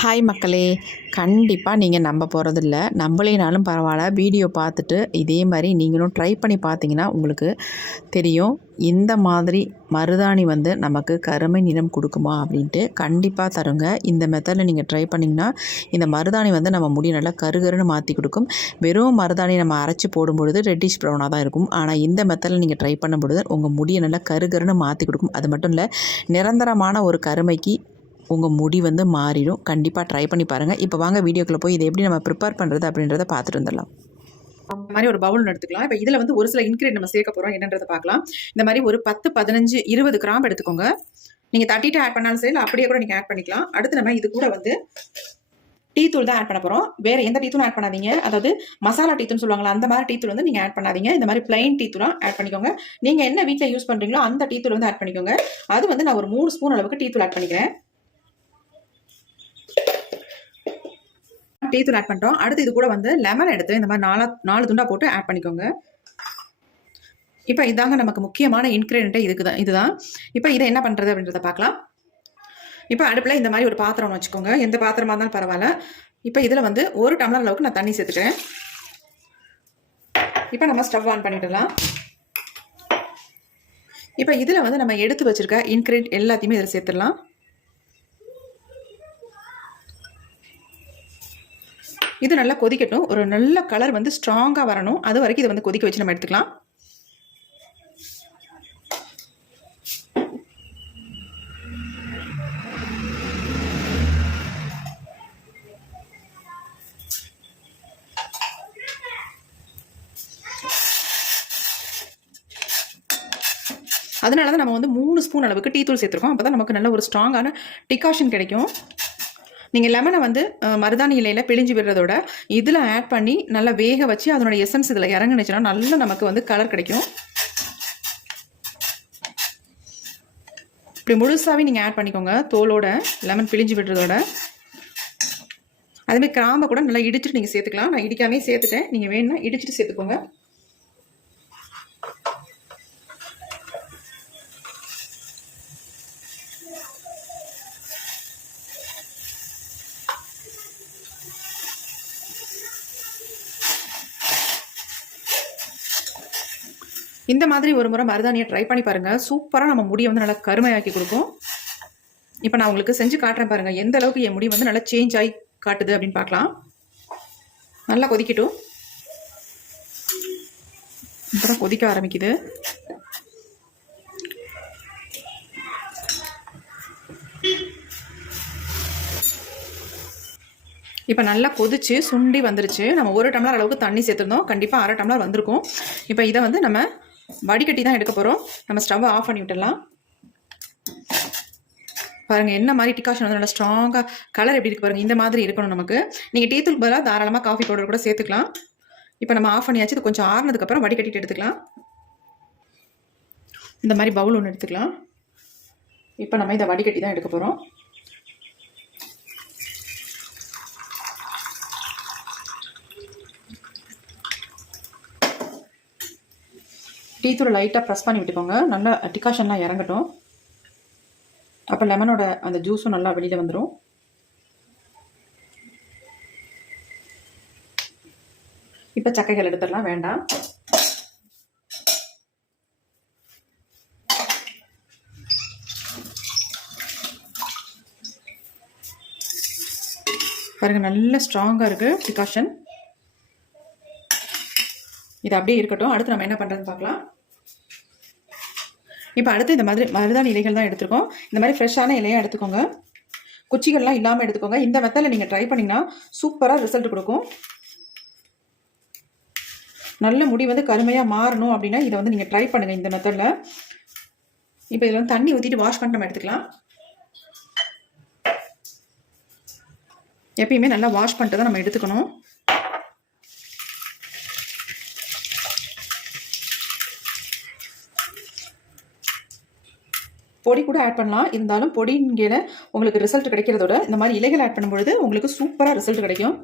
Hi மக்களே, கண்டிப்பாக நீங்கள் நம்ப போகிறதில்ல. நம்பலைனாலும் பரவாயில்ல, வீடியோ பார்த்துட்டு இதே மாதிரி நீங்களும் ட்ரை பண்ணி பார்த்தீங்கன்னா உங்களுக்கு தெரியும். இந்த மாதிரி மருதாணி நமக்கு கருமை நிறம் கொடுக்குமா அப்படின்ட்டு. கண்டிப்பாக தருங்க. இந்த மெத்தடில் நீங்கள் ட்ரை பண்ணிங்கன்னா இந்த மருதாணி நம்ம முடி நல்லா கருகருன்னு மாற்றி கொடுக்கும். வெறும் மருதாணி நம்ம அரைச்சி போடும்பொழுது ரெட்டிஷ் ப்ரௌனாக தான் இருக்கும். ஆனால் இந்த மெத்தடில் நீங்கள் ட்ரை பண்ணும்பொழுது உங்கள் முடியை நல்லா கருகருன்னு மாற்றி கொடுக்கும். அது மட்டும் இல்லை, நிரந்தரமான ஒரு கருமைக்கு உங்கள் முடி மாறிடும். கண்டிப்பாக ட்ரை பண்ணி பாருங்கள். இப்போ வாங்க வீடியோக்குள்ளே போய் இதை எப்படி நம்ம ப்ரிப்பேர் பண்ணுறது அப்படின்றத பார்த்துட்டு வந்துடலாம். இந்த மாதிரி ஒரு பவுல் எடுத்துக்கலாம். இப்போ இதில் ஒரு சில இன்க்ரீடியன்ட் நம்ம சேர்க்க போகிறோம் என்னன்றதை பார்க்கலாம். இந்த மாதிரி ஒரு 10, 15, 20 கிராம் எடுத்துக்கோங்க. நீங்கள் தட்டிட்டு ஆட் பண்ணாலும் சரி, இல்லை அப்படியே கூட நீங்கள் ஆட் பண்ணிக்கலாம். அடுத்து நம்ம இது கூட டீ தூள் தான் ஆட் பண்ண போகிறோம். வேறு எந்த டீ தூளும் ஆட் பண்ணாதீங்க. அதாவது மசாலா டீ தூள் சொல்லுவாங்களா, அந்த மாதிரி டீ தூள் நீங்கள் ஆட் பண்ணாதீங்க. இந்த மாதிரி பிளைன் டீ தூளாக ஆட் பண்ணிக்கோங்க. நீங்கள் என்ன வீட்டில் யூஸ் பண்ணுறீங்களோ அந்த டீ தூள் ஆட் பண்ணிக்கோங்க. அது நான் ஒரு 3 ஸ்பூன் அளவுக்கு டீ தூள் ஆட் பண்ணிக்கிறேன். டீ தூள் ஆட் பண்ணிட்டோம். அடுத்து இது கூட லெமன் எடுத்து இந்த மாதிரி 4 துண்டா போட்டு ஆட் பண்ணிக்கோங்க. இப்போ இதாங்க நமக்கு முக்கியமான இன்க்ரீடியன்ட்டே இதுதான். இப்போ இதை என்ன பண்ணுறது அப்படின்றத பார்க்கலாம். இப்போ அடுப்பில் இந்த மாதிரி ஒரு பாத்திரம் வச்சுக்கோங்க. எந்த பாத்திரமாக இருந்தாலும் பரவாயில்ல. இப்போ இதில் 1 டம்ளர் அளவுக்கு நான் தண்ணி சேர்த்துக்கிறேன். இப்போ நம்ம ஸ்டவ் ஆன் பண்ணிடலாம். இப்போ இதில் நம்ம எடுத்து வச்சிருக்க இன்க்ரீடியன்ட் எல்லாத்தையுமே இதில் சேர்த்துடலாம். இது நல்லா கொதிக்கட்டும். ஒரு நல்ல கலர் ஸ்ட்ராங்காக வரணும். அது வரைக்கும் இதை கொதிக்க வச்சு நம்ம எடுத்துக்கலாம். அதனால தான் நம்ம 3 ஸ்பூன் அளவுக்கு டீ தூள் சேர்த்துருக்கோம். அப்போ தான் நமக்கு நல்ல ஒரு ஸ்ட்ராங்கான டிகாஷன் கிடைக்கும். நீங்கள் லெமனை மருதாணி இலையில் பிழிஞ்சு விடுறதோட இதில் ஆட் பண்ணி நல்லா வேக வச்சு அதனோட எசன்ஸ் இதில் இறங்குனுச்சுன்னா நல்லா நமக்கு கலர் கிடைக்கும். இப்படி முழுசாகவே நீங்கள் ஆட் பண்ணிக்கோங்க. தோலோட லெமன் பிழிஞ்சு விடுறதோட. அதுமாதிரி கிராம்பை கூட நல்லா இடிச்சிட்டு நீங்கள் சேர்த்துக்கலாம். நான் இடிக்காமே சேர்த்துட்டேன். நீங்கள் வேணும்னா இடிச்சிட்டு சேர்த்துக்கோங்க. இந்த மாதிரி ஒரு முறை மருதாணியை ட்ரை பண்ணி பாருங்கள். சூப்பராக நம்ம முடியை நல்லா கருமையாக்கி கொடுக்கும். இப்போ நான் உங்களுக்கு செஞ்சு காட்டுறேன் பாருங்கள், எந்த அளவுக்கு என் முடி நல்லா சேஞ்ச் ஆகி காட்டுது அப்படின்னு பார்க்கலாம். நல்லா கொதிக்கட்டும். இப்போ கொதிக்க ஆரம்பிக்குது. இப்போ நல்லா கொதிச்சு சுண்டி வந்துருச்சு. நம்ம 1 டம்ளர் அளவுக்கு தண்ணி சேர்த்துருந்தோம். கண்டிப்பாக 1/2 டம்ளர் வந்திருக்கும். இப்போ இதை நம்ம வடிகட்டி தான் எடுக்க போகிறோம். நம்ம ஸ்டவ்வை ஆஃப் பண்ணி விட்டுடலாம். பாருங்கள் என்ன மாதிரி டிகாஷன் நல்லா ஸ்ட்ராங்காக கலர் எப்படி இருக்குது பாருங்கள். இந்த மாதிரி இருக்கணும் நமக்கு. நீங்கள் டீ தூள் பதிலாக தாராளமாக காஃபி பவுடர் கூட சேர்த்துக்கலாம். இப்போ நம்ம ஆஃப் பண்ணியாச்சு. இது கொஞ்சம் ஆறுனதுக்கப்புறம் வடிகட்டிட்டு எடுத்துக்கலாம். இந்த மாதிரி பவுல் ஒன்று எடுத்துக்கலாம். இப்போ நம்ம இதை வடிகட்டி தான் எடுக்க போகிறோம். டீ தூளை லைட்டாக ப்ரெஸ் பண்ணி விட்டுக்கோங்க. நல்லா டிகாஷன்லாம் இறங்கட்டும். அப்போ லெமனோட அந்த ஜூஸும் நல்லா வெளியில் வந்துடும். இப்போ சக்கைகள் எடுத்துடலாம். வேண்டாம். பாருங்கள் நல்ல ஸ்ட்ராங்காக இருக்குது டிகாஷன். இது அப்படியே இருக்கட்டும். அடுத்து நம்ம என்ன பண்ணுறதுன்னு பார்க்கலாம். இப்போ அடுத்து இந்த மாதிரி மருதாணி இலைகள் தான் எடுத்துருக்கோம். இந்த மாதிரி ஃப்ரெஷ்ஷான இலையாக எடுத்துக்கோங்க. குச்சிகள்லாம் இல்லாமல் எடுத்துக்கோங்க. இந்த மெத்தடில் நீங்கள் ட்ரை பண்ணிங்கன்னா சூப்பராக ரிசல்ட் கொடுக்கும். நல்ல முடி கருமையாக மாறணும் அப்படின்னா இதை நீங்கள் ட்ரை பண்ணுங்கள் இந்த மெத்தடில். இப்போ இதில் தண்ணி ஊற்றிட்டு வாஷ் பண்ணி நம்ம எடுத்துக்கலாம். எப்பயுமே நல்லா வாஷ் பண்ணிட்டு தான் நம்ம எடுத்துக்கணும். பொடி கூட ஆட் பண்ணலாம். இருந்தாலும் பொடிங்கிற உங்களுக்கு ரிசல்ட் கிடைக்கிறதோட இந்த மாதிரி இலைகள் ஆட் பண்ணும்பொழுது உங்களுக்கு சூப்பராக ரிசல்ட் கிடைக்கும்.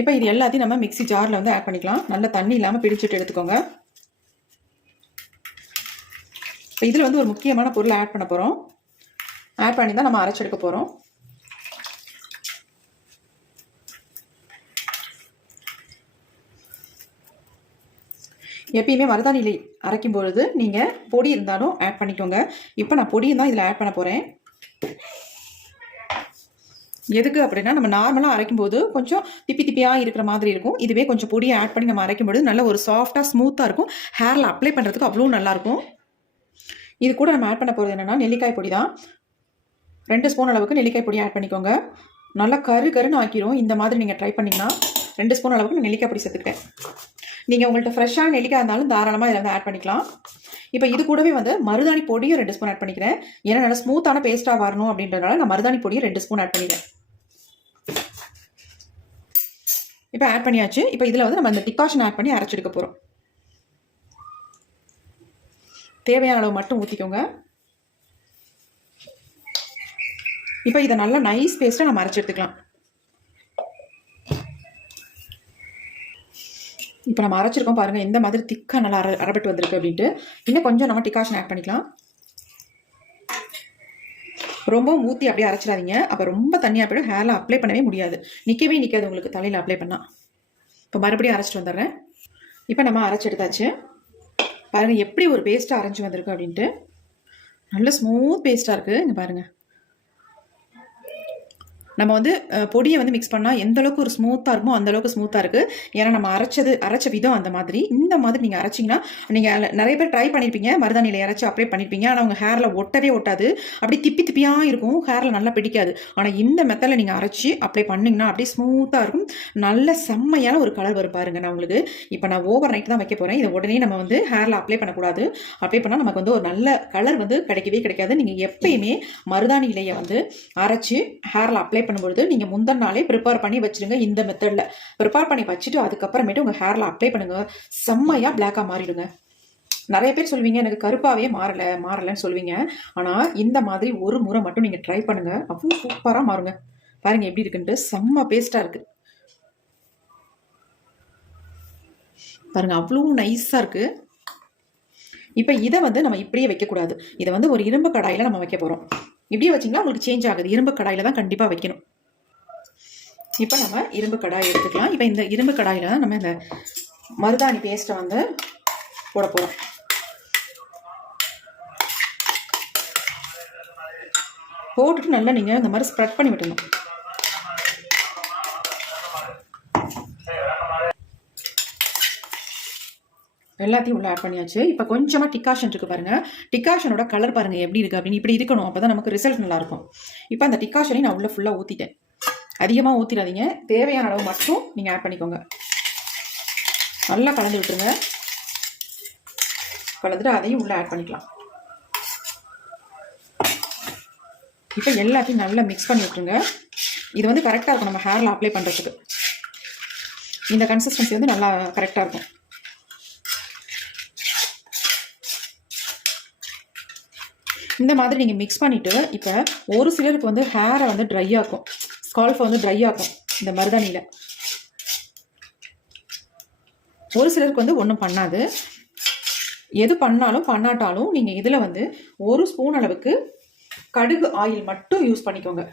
இப்போ இது எல்லாத்தையும் நம்ம மிக்ஸி ஜாரில் ஆட் பண்ணிக்கலாம். நல்ல தண்ணி இல்லாமல் பிடிச்சிட்டு எடுத்துக்கோங்க. இப்போ இதில் ஒரு முக்கியமான பொருளை ஆட் பண்ண போகிறோம். ஆட் பண்ணி தான் நம்ம அரைச்செடுக்க போகிறோம். எப்பயுமே மருதாணி இலை அரைக்கும் பொழுது நீங்கள் பொடி இருந்தாலும் ஆட் பண்ணிக்கோங்க. இப்போ நான் பொடியும் தான் இதில் ஆட் பண்ண போகிறேன். எதுக்கு அப்படின்னா நம்ம நார்மலாக அரைக்கும் போது கொஞ்சம் திப்பியாக இருக்கிற மாதிரி இருக்கும். இதுவே கொஞ்சம் பொடியை ஆட் பண்ணி நம்ம அரைக்கும் பொழுது நல்ல ஒரு சாஃப்டாக ஸ்மூத்தாக இருக்கும். ஹேரில் அப்ளை பண்ணுறதுக்கு அவ்வளோ நல்லாயிருக்கும். இது கூட நம்ம ஆட் பண்ண போகிறது என்னென்னா நெல்லிக்காய் பொடி தான். 2 ஸ்பூன் அளவுக்கு நெல்லிக்காய் பொடி ஆட் பண்ணிக்கோங்க. நல்லா கருன்னு ஆக்கிரும். இந்த மாதிரி நீங்கள் ட்ரை பண்ணிங்கன்னா 2 ஸ்பூன் அளவுக்கு நான் நெல்லிக்காய் பொடி சேர்த்துக்கிட்டேன். நீங்கள் உங்கள்கிட்ட ஃப்ரெஷ்ஷான நெல்லிக்காய் இருந்தாலும் தாராளமாக இதில் வந்து ஆட் பண்ணிக்கலாம். இப்போ இது கூடவே வந்து மருதாணி பொடியும் 2 ஸ்பூன் ஆட் பண்ணிக்கிறேன். ஏன்னா நல்லா ஸ்மூத்தான பேஸ்ட்டாக வரணும் அப்படின்றதுனால நான் மருதாணி பொடியும் 2 ஸ்பூன் ஆட் பண்ணிக்கிறேன். இப்போ ஆட் பண்ணியாச்சு. இப்போ இதில் வந்து நம்ம இந்த டிகாஷன் ஆட் பண்ணி அரைச்செடுக்க போகிறோம். தேவையான அளவு மட்டும் ஊற்றிக்கோங்க. இப்போ இதை நல்லா நைஸ் பேஸ்ட்டாக நம்ம அரைச்சி எடுத்துக்கலாம். இப்போ நம்ம அரைச்சிருக்கோம் பாருங்கள், இந்த மாதிரி திக்காக நல்லா அரைப்பட்டு வந்திருக்கு அப்படின்ட்டு. இன்னும் கொஞ்சம் நம்ம டிகாஷன் ஆட் பண்ணிக்கலாம். ரொம்ப ஊற்றி அப்படியே அரைச்சிடாதீங்க. அப்போ ரொம்ப தண்ணியாக போய்டும், ஹேரில் அப்ளை பண்ணவே முடியாது, நிற்கவே நிற்காது உங்களுக்கு தலையில் அப்ளை பண்ணால். இப்போ மறுபடியும் அரைச்சிட்டு வந்துடுறேன். இப்போ நம்ம அரைச்சி எடுத்தாச்சு. பாருங்கள் எப்படி ஒரு பேஸ்ட்டாக அரைஞ்சி வந்திருக்கு அப்படின்ட்டு. நல்ல ஸ்மூத் பேஸ்ட்டாக இருக்குது. இங்கே பாருங்கள், நம்ம வந்து பொடியை வந்து மிக்ஸ் பண்ணால் எந்த அளவுக்கு ஒரு ஸ்மூத்தாக இருக்குமோ அந்த அளவுக்கு ஸ்மூத்தாக இருக்குது. ஏன்னா நம்ம அரைச்ச விதம் அந்த மாதிரி. இந்த மாதிரி நீங்கள் அரைச்சிங்கன்னா, நீங்கள் நிறைய பேர் ட்ரை பண்ணியிருப்பீங்க, மருதாணி இலையை அரைச்சி அப்ளை பண்ணியிருப்பீங்க. ஆனால் உங்கள் ஹேரில் ஒட்டவே ஒட்டாது, அப்படி திப்பியாக இருக்கும், ஹேரில் நல்லா பிடிக்காது. ஆனால் இந்த மெத்தடில் நீங்கள் அரைச்சி அப்ளை பண்ணிங்கன்னா அப்படியே ஸ்மூத்தாக இருக்கும். நல்ல செம்மையான ஒரு கலர் வரும் பாருங்கள். நான் உங்களுக்கு இப்போ நான் ஓவர் நைட் தான் வைக்க போகிறேன். இதை உடனே நம்ம வந்து ஹேரில் அப்ளை பண்ணக்கூடாது. அப்ளை பண்ணால் நமக்கு வந்து ஒரு நல்ல கலர் வந்து கிடைக்கவே கிடைக்காது. நீங்கள் எப்பயுமே மருதாணி இலையை வந்து அரைச்சி ஹேரில் அப்ளை பண்ணும்பொழுது நீங்கள் முந்தின நாளே ப்ரிப்பேர் பண்ணி வச்சுருங்க. இந்த மெத்தடில் ப்ரிப்பேர் பண்ணி வச்சுட்டு அதுக்கப்புறமேட்டு உங்கள் ஹேரில் அப்ளை பண்ணுங்க. செம்மையாக பிளாக்காக மாறிடுங்க. நிறைய பேர் சொல்வீங்க எனக்கு கருப்பாகவே மாறலைன்னு சொல்வீங்க. ஆனால் இந்த மாதிரி ஒரு முறை மட்டும் நீங்கள் ட்ரை பண்ணுங்கள், அவ்வளோ சூப்பராக மாறுங்க. பாருங்கள் எப்படி இருக்குன்ட்டு, செம்ம பேஸ்ட்டாக இருக்குது பாருங்கள், அவ்வளோ நைஸாக இருக்குது. இப்போ இதை வந்து நம்ம இப்படியே வைக்கக்கூடாது. இதை வந்து ஒரு இரும்பு கடாயில் நம்ம வைக்க போகிறோம். இப்படியே வச்சிங்கன்னா உங்களுக்கு சேஞ்ச் ஆகுது. இரும்பு கடாயில் தான் கண்டிப்பாக வைக்கணும். இப்போ நம்ம இரும்பு கடாய் எடுத்துக்கலாம். இப்போ இந்த இரும்பு கடாயில் நம்ம இந்த மருதாணி பேஸ்ட்டை வந்து போட போகிறோம். போட்டுட்டு நல்லா நீங்கள் இந்த மாதிரி ஸ்ப்ரெட் பண்ணி விட்டணும். எல்லாத்தையும் உள்ள ஆட் பண்ணியாச்சு. இப்போ கொஞ்சமாக டிகாஷன் இருக்குது பாருங்கள். டிகாஷனோட கலர் பாருங்கள் எப்படி இருக்குது அப்படின்னு. இப்படி இருக்கணும், அப்போ தான் நமக்கு ரிசல்ட் நல்லாயிருக்கும். இப்போ அந்த டிகாஷனையும் நான் உள்ளே ஃபுல்லாக ஊற்றிட்டேன். அதிகமாக ஊற்றிடாதீங்க, தேவையான அளவு மட்டும் நீங்கள் ஆட் பண்ணிக்கோங்க. நல்லா கலந்து விட்டுருங்க. கலந்துட்டு அதையும் உள்ளே ஆட் பண்ணிக்கலாம். இப்போ எல்லாத்தையும் நல்லா மிக்ஸ் பண்ணி விட்டுருங்க. இது வந்து கரெக்டாக இருக்கும் நம்ம ஹேரில் அப்ளை பண்ணுறதுக்கு. இந்த கன்சிஸ்டன்சி வந்து நல்லா கரெக்டாக இருக்கும். இந்த மாதிரி நீங்கள் மிக்ஸ் பண்ணிவிட்டு, இப்போ ஒரு சிலருக்கு வந்து ஹேரை வந்து ட்ரை ஆக்கும், ஸ்கால்ஃபை வந்து ட்ரை ஆக்கும் இந்த மருதாணியில். ஒரு சிலருக்கு வந்து ஒன்றும் பண்ணாது. எது பண்ணாட்டாலும் நீங்கள் இதில் வந்து 1 ஸ்பூன் அளவுக்கு கடுகு ஆயில் மட்டும் யூஸ் பண்ணிக்கோங்க.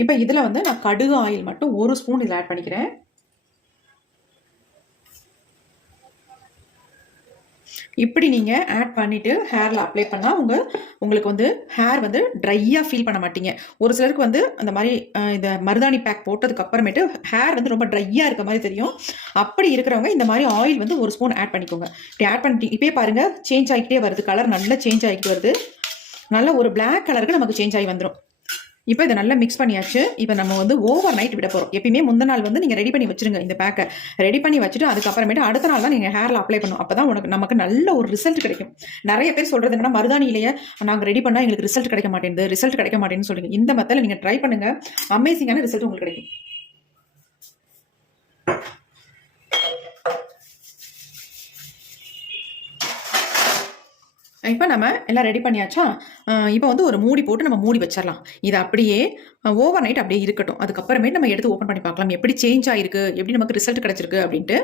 இப்போ இதில் வந்து நான் கடுகு ஆயில் மட்டும் 1 ஸ்பூன் இதில் ஆட் பண்ணிக்கிறேன். இப்படி நீங்கள் ஆட் பண்ணிவிட்டு ஹேரில் அப்ளை பண்ணால் உங்களுக்கு வந்து ஹேர் வந்து ட்ரையாக ஃபீல் பண்ண மாட்டீங்க. ஒரு சிலருக்கு வந்து அந்த மாதிரி இந்த மருதாணி பேக் போட்டதுக்கு அப்புறமேட்டு ஹேர் வந்து ரொம்ப ட்ரையாக இருக்க மாதிரி தெரியும். அப்படி இருக்கிறவங்க இந்த மாதிரி ஆயில் வந்து 1 ஸ்பூன் ஆட் பண்ணிக்கோங்க. இப்படி ஆட் பண்ணிட்டு இப்போயே பாருங்கள் சேஞ்ச் ஆகிக்கிட்டே வருது, கலர் நல்லா சேஞ்ச் ஆகிட்டு வருது. நல்ல ஒரு பிளாக் கலருக்கு நமக்கு சேஞ்ச் ஆகி வந்துடும். இப்போ இதை நல்லா மிக்ஸ் பண்ணியாச்சு. இப்போ நம்ம வந்து ஓவர் நைட் விட போகிறோம். எப்பயுமே முந்தின நாள் வந்து நீங்கள் ரெடி பண்ணி வச்சுருங்க. இந்த பேக்கை ரெடி பண்ணி வச்சுட்டு அதுக்கப்புறமேட்டு அடுத்த நாள் தான் நீங்கள் ஹேரில் அப்ளை பண்ணணும். அப்போ தான் நமக்கு நல்ல ஒரு ரிசல்ட் கிடைக்கும். நிறைய பேர் சொல்கிறது என்னன்னா, மருதாணியிலேயே நாங்கள் ரெடி பண்ணால் எங்களுக்கு ரிசல்ட் கிடைக்க மாட்டேன்னு சொல்லுங்க. இந்த மெத்தடில் நீங்கள் ட்ரை பண்ணுங்கள், அமேசிங்கான ரிசல்ட் உங்களுக்கு கிடைக்கும். இப்போ நம்ம எல்லாம் ரெடி பண்ணியாச்சா. இப்போ வந்து ஒரு மூடி போட்டு நம்ம மூடி வச்சிடலாம். இது அப்படியே ஓவர் நைட் அப்படியே இருக்கட்டும். அதுக்கப்புறமேட்டு நம்ம எடுத்து ஓப்பன் பண்ணி பார்க்கலாம் எப்படி சேஞ்ச் ஆகிருக்கு, எப்படி நமக்கு ரிசல்ட் கிடச்சிருக்கு அப்படின்ட்டு.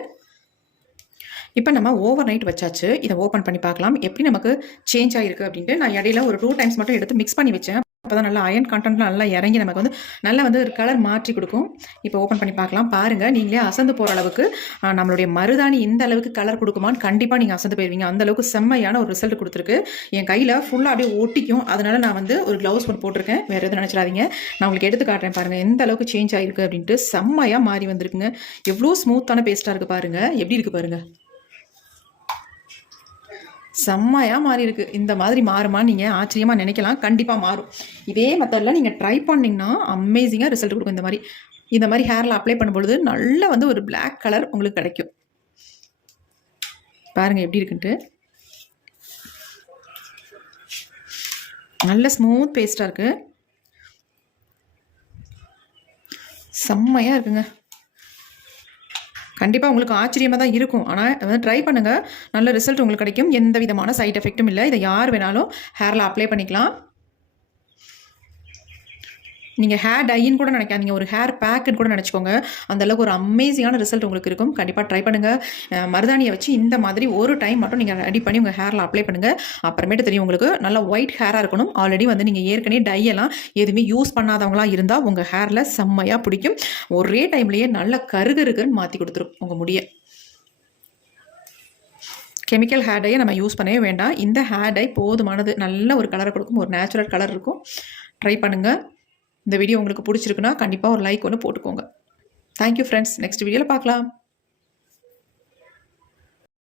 இப்போ நம்ம ஓவர் நைட் வச்சாச்சு. இதை ஓப்பன் பண்ணி பார்க்கலாம் எப்படி நமக்கு சேஞ்ச் ஆகிருக்கு அப்படின்ட்டு. நான் இடையில ஒரு 2 டைம்ஸ் மட்டும் எடுத்து மிக்ஸ் பண்ணி வச்சேன். அப்போ தான் நல்லா அயன் கண்டென்ட்லாம் நல்லா இறங்கி நமக்கு வந்து நல்லா வந்து ஒரு கலர் மாற்றி கொடுக்கும். இப்போ ஓப்பன் பண்ணி பார்க்கலாம். பாருங்கள், நீங்களே அசந்து போகிற அளவுக்கு நம்மளுடைய மருதாணி இந்த அளவுக்கு கலர் கொடுக்குமான்னு கண்டிப்பாக நீங்கள் அசந்து போயிருவீங்க. அந்த அளவுக்கு செம்மையான ஒரு ரிசல்ட் கொடுத்துருக்கு. என் கையில் ஃபுல்லாக அப்படியே ஒட்டிக்கும். அதனால் நான் வந்து ஒரு க்ளவுஸ் ஒன்று போட்டிருக்கேன். வேறு எதுவும் நினச்சிடாதீங்க. நான் உங்களுக்கு எடுத்து காட்டுறேன் பாருங்கள் எந்த அளவுக்கு சேஞ்ச் ஆகிருக்கு அப்படின்ட்டு. செம்மையாக மாறி வந்திருக்குங்க. எவ்வளோ ஸ்மூத்தான பேஸ்ட்டாக இருக்குது பாருங்கள். எப்படி இருக்குது பாருங்கள். செம்மையாக மாறி இருக்குது. இந்த மாதிரி மாறுமான்னு நீங்கள் ஆச்சரியமாக நினைக்கலாம். கண்டிப்பாக மாறும். இதே மெத்தடில் நீங்கள் ட்ரை பண்ணிங்கன்னா அமேசிங்காக ரிசல்ட் கொடுக்கும். இந்த மாதிரி ஹேரில் அப்ளை பண்ணும்பொழுது நல்லா வந்து ஒரு பிளாக் கலர் உங்களுக்கு கிடைக்கும். பாருங்கள் எப்படி இருக்குன்ட்டு. நல்ல ஸ்மூத் பேஸ்ட்டாக இருக்குது. செம்மையாக இருக்குங்க. கண்டிப்பாக உங்களுக்கு ஆச்சரியமாக தான் இருக்கும். ஆனால் வந்து ட்ரை பண்ணுங்கள். நல்ல ரிசல்ட் உங்களுக்கு கிடைக்கும். எந்த விதமான சைட் எஃபெக்ட்டும் இல்லை. இதை யார் வேணாலும் ஹேரில் அப்ளை பண்ணிக்கலாம். நீங்கள் ஹேர் டைன்னு கூட நினைக்காதீங்க. ஒரு ஹேர் பேக்குன்னு கூட நினச்சிக்கோங்க. அந்தளவுக்கு ஒரு அமேசிங்கான ரிசல்ட் உங்களுக்கு இருக்கும். கண்டிப்பாக ட்ரை பண்ணுங்கள். மருதாணியை வச்சு இந்த மாதிரி ஒரு டைம் மட்டும் நீங்கள் ரெடி பண்ணி உங்கள் ஹேரில் அப்ளை பண்ணுங்கள். அப்புறமேட்டு தெரியும் உங்களுக்கு. நல்லா ஒயிட் ஹேராக இருக்கணும். ஆல்ரெடி வந்து நீங்கள் ஏற்கனவே டையெல்லாம் எதுவுமே யூஸ் பண்ணாதவங்களாம் இருந்தால் உங்கள் ஹேரில் செம்மையாக பிடிக்கும். ஒரே டைம்லேயே நல்லா கருகருக்குன்னு மாற்றி கொடுத்துரும் உங்கள் முடியை. கெமிக்கல் ஹேர் டையை நம்ம யூஸ் பண்ணவே வேண்டாம். இந்த ஹேர் டை போதுமானது. நல்ல ஒரு கலரை கொடுக்கும். ஒரு நேச்சுரல் கலர் இருக்கும். ட்ரை பண்ணுங்கள். இந்த வீடியோ உங்களுக்கு பிடிச்சிருக்குன்னா கண்டிப்பாக ஒரு லைக் ஒன்று போட்டுக்கோங்க. Thank you friends. நெக்ஸ்ட் வீடியோவில் பார்க்கலாம்.